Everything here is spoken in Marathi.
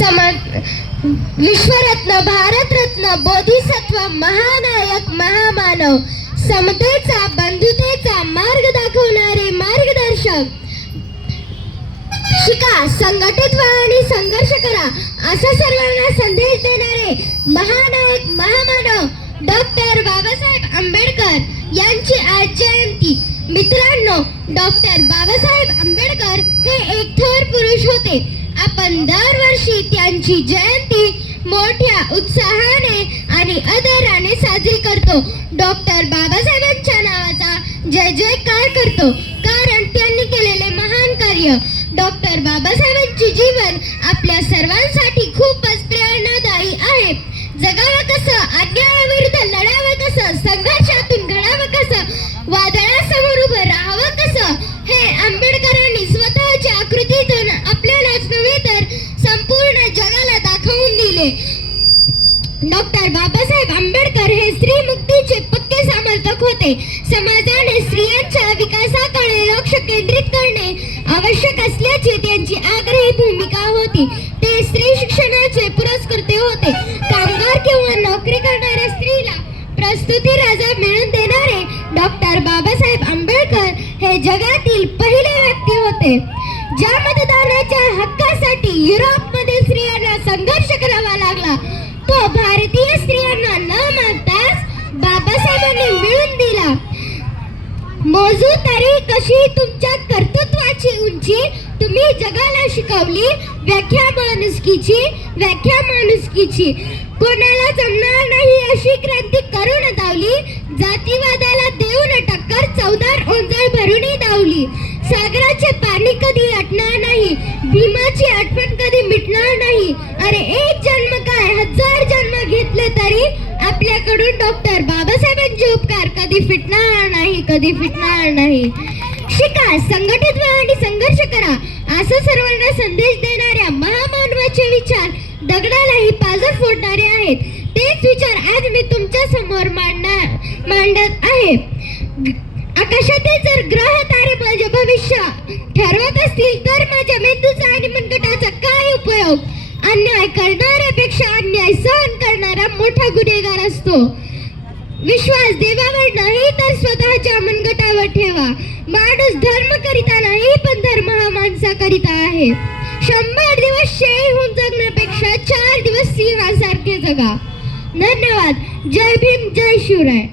सम विश्वरत्न, भारतरत्न, बोधिसत्व, महानायक, महामानव, समतेचा, बंधुतेचा मार्ग दाखवणारे मार्गदर्शक. शिका, संघटित व्हा आणि संघर्ष करा असा सर्वांना संदेश देणारे महानायक, महामानव डॉक्टर बाबासाहेब आंबेडकर यांची आज जयंती. मित्रांनो, डॉक्टर बाबासाहेब आंबेडकर हे एक थोर पुरुष होते. आपण दरवर्षी त्यांची जयंती मोठ्या उत्साहाने आणि आदराने साजरी करतो. डॉक्टर बाबासाहेबांच्या नावाचा जय जयकार करतो, कारण त्यांनी केलेले महान कार्य. डॉक्टर बाबासाहेबांचे जीवन आपल्या सर्वांसाठी खूपच प्रेरणादायी आहे. जगावं कसं, अन्यायाविरुद्ध लढावं कसं, संघर्षातून घडावं कसं, वादळासमोर उभं राहावं कसं, हे आंबेडकरांनी स्वतःच्या आकृतीतून आपल्यालाच नव्हे तर संपूर्ण जगाला दाखवून दिले. डॉक्टर बाबासाहेब आंबेडकर हे स्त्री मुक्तीचे पक्के समर्थक होते. समाजाने स्त्रियांच्या विकासाकडे लक्ष केंद्रित करणे आवश्यक असल्याची त्यांची आग्रही भूमिका होती. ते स्त्री शिक्षणाचे पुरस्कर्ते होते. कामगार किंवा नोकरी करणाऱ्या स्त्रीला प्रस्तुती राजा मिळवून देणारे डॉक्टर बाबासाहेब आंबेडकर हे जगातील पहिले व्यक्ती होते. ज्या मतदानाच्या हक्कासाठी युरोपमध्ये स्त्रियांना संघर्ष करावा लागला, तो भारतीय स्त्रियांना न मागताच बाबासाहेबांनी मिळवून दिला. मोजू तरी कशी तुमच्या कर्तृत्वाची उंची, तुम्ही जगाला शिकवली व्याख्या माणुसकीची. कोणाला जमणार नाही अशी क्रांती करून धावली. जातीवादाला देऊन टक्कर, चौदार ओंजळ भरूनही धावली. सागराचे पाणी कधी आटणार नाही, भीमाची आठवण कधी मिटणार नाही. अरे एक जन्म काय, 1000 जन्म घेतले तरी आपल्याकडून डॉक्टर बाबासाहेबांचे उपकार कधी फिटणार नाही. शिका, संघटित व्हा आणि संघर्ष करा असा सर्वांना संदेश देणाऱ्या महामानवाचे विचार दगडालाही पाजर फोडणारे आहेत. तेच विचार आज मी तुमच्या समोर मांडत आहे. आकाशातील जर ग्रह तारे माझे भविष्य ठरवत असतील तर माझ्या मेंदूचा आणि मनगटाचा काय उपयोग? अन्याय करणाऱ्यापेक्षा अन्याय सहन करणारा मोठा गुन्हेगार असतो. विश्वास देवावर नाही तर स्वतःच्या मनगटावर ठेवा. माणूस धर्म करिता नाही पण धर्म हा माणसाकरिता आहे. 100 दिवस शेळी होऊन जगण्यापेक्षा 4 दिवस सिंहासारखे जगा. धन्यवाद. जय भीम, जय शिवराय.